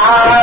Bye.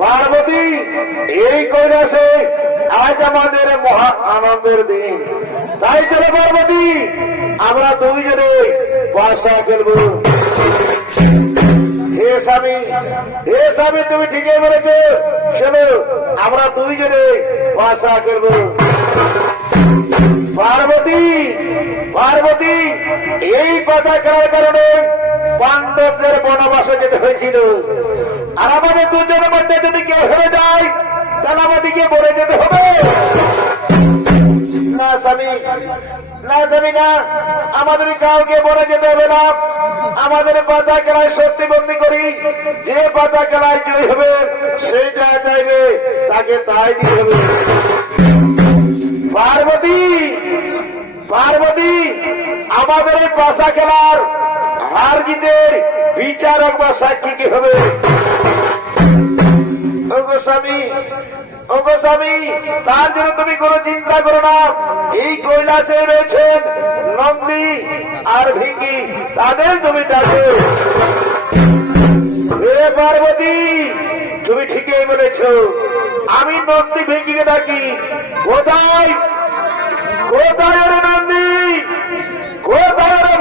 Parvati, এই কৈলাসে আজ আমাদের মহা আনন্দের দিন। তাই চলে পার্বতী, আমরা দুইজনে বাসা খেলব। তুমি ঠিকই বলেছ। চলো, আমরা দুইজনে বাসা খেলব। পার্বতী পার্বতী, এই কথা খেলার কারণে পাণ্ডবদের বনবাসে যেতে হয়েছিল। আর আমাদের দুজনের মধ্যে যদি কেউ হেরে যায়, তাহলে আমাদেরকে বলে যেতে হবে। না, স্বামী। না স্বামী, না। আমাদের কাউকে বলে যেতে হবে না। আমাদের পাতা খেলায় সত্যি বন্দি করি। যে পাতা খেলায় জয় হবে, সে যা চাইবে, তাকে তাই দিতে হবে। পার্বতী পার্বতী, আমাদের পাশা খেলার হার জিতের বিচারক বা সাক্ষী কি হবে? তার জন্য তুমি কোনো চিন্তা করো না। এই কৈলাসে রয়েছেন নন্দী আর ভিঙ্গি তাদের তুমি ডাকে হে পার্বতী, তুমি ঠিকই বলেছ। আমি নন্দী ভিঙ্গিকে ডাকি। কোথায়? কোথায় নন্দী? কোথায় রে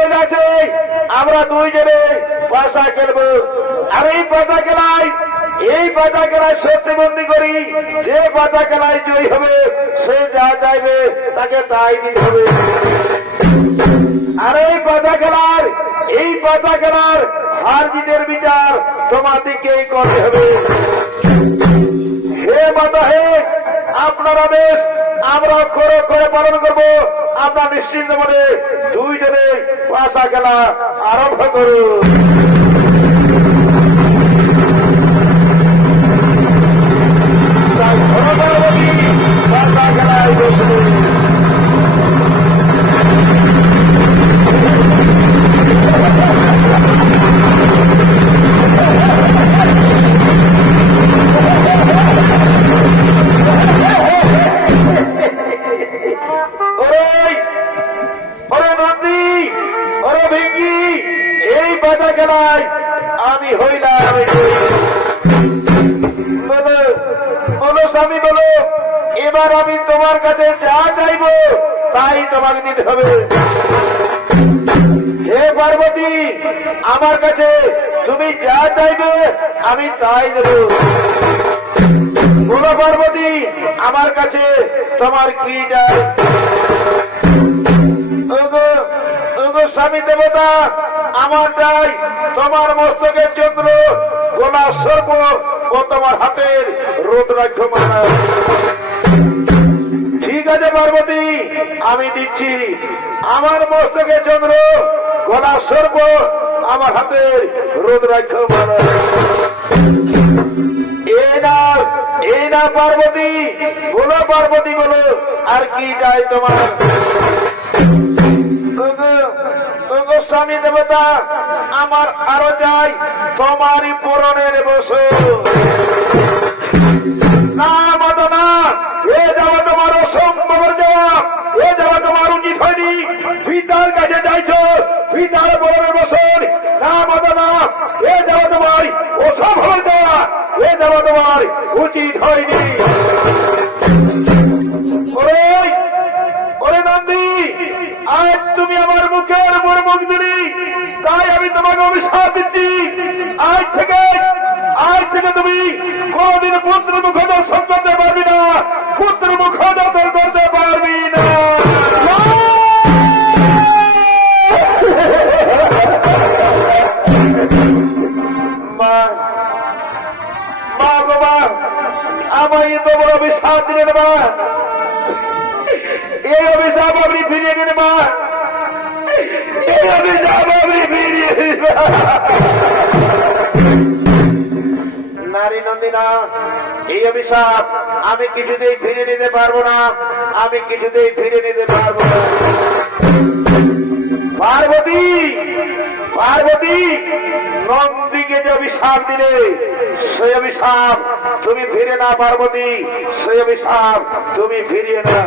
এই কৈলাসে আমরা দুইজনে পাশা খেলব। আর এই পাতা খেলায়, এই পাতা খেলায় সত্যি বন্দি করি, যে পাতা খেলায় জয়ী হবে, সে যা চাইবে তাকে তাই দিতে হবে। আর এই পাতা খেলার, এই পাতা খেলার হার জিতের বিচার তোমাদিকেই করতে হবে। হে মাতা হে, আপনার আদেশ আমরা করে করে পালন করব। আমরা নিশ্চিন্ত মনে দুই জনে ভাষা খেলা আরম্ভ ভাষা খেলায় বসুন এই আমি হইলাম স্বামী, বলো, এবার আমি তোমার কাছে যা চাইব, তাই তোমাকে দিতে হবে। হে পার্বতী, আমার কাছে তুমি যা চাইবে, আমি তাই দেব। বলো পার্বতী, আমার কাছে তোমার কি চাই? স্বামী দেবতা আমার চাই, তোমার মস্তকের চন্দ্র গোলা সর্ব ও তোমার হাতের রুদ্রাক্ষ মালা ঠিক আছে, পার্বতী, আমি দিচ্ছি। আমার মস্তকে চন্দ্র গলা সর্ব আমার হাতের রুদ্রাক্ষ মালা এই না, পার্বতী, বলো পার্বতী, বলো, আর কি চাই তোমার? স্বামী দেবতা, আমার আরও চাই তোমারই পূরণের বছর না, মাতা না, এ যাওয়া তোমার অসম্ভবের যাওয়া এ যাওয়া তোমার উচিত হয়নি। পিতার কাছে যাইছ পিতার পূরণের বছর না, মাতা না, এ যাওয়া তোমার অসম্ভবের যাওয়া এ যাওয়া তোমার উচিত হয়নি। দিলি তাই আমি তোমাকে অভিশাপ দিচ্ছি, আজ থেকে আজ থেকে তুমি কোনদিন পুত্র মুখ দর্শন করতে পারবি না পুত্র মুখ দর্শন করতে পারবি না। আমায় তো বড় অভিশাপ দিলেন মা। এই অভিশাপ আপনি ফিরিয়ে দিন মা। নারী নন্দিনা, এই অভিশাপ আমি কিছুতেই ফিরে নিতে পারব না। আমি কিছুতেই ফিরে নিতে পারব না। পার্বতী পার্বতী, নন্দীকে যে অভিশাপ দিলে, সেই অভিশাপ তুমি ফিরে না পার্বতী, সেই অভিশাপ তুমি ফিরিয়ে না,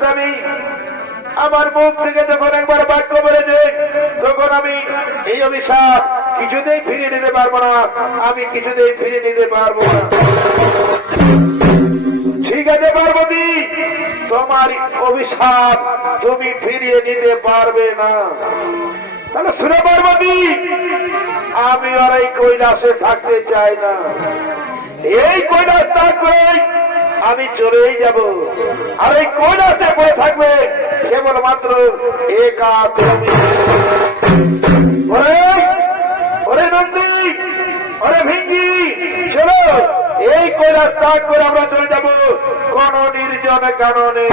স্বামী আমার মুখ থেকে যখন একবার বাক্য বেড়েছে তখন আমি এই অভিশাপ কিছুতেই ফিরিয়ে নিতে পারব না। আমি কিছুতেই ফিরিয়ে নিতে পারব না। ঠিক আছে, পার্বতী, তোমার অভিশাপ তুমি ফিরিয়ে নিতে পারবে না। তাহলে শুনে পার্বতী, আমি আর এই কৈলাসে থাকতে চাই না। এই কৈলাস করে আমি চলেই যাব। আর এই কৈলাসে পড়ে থাকবে কেবলমাত্র একা তুমি চলো, এই কৈলাস ত্যাগ করে আমরা চলে যাব। কোন নির্জন কারণে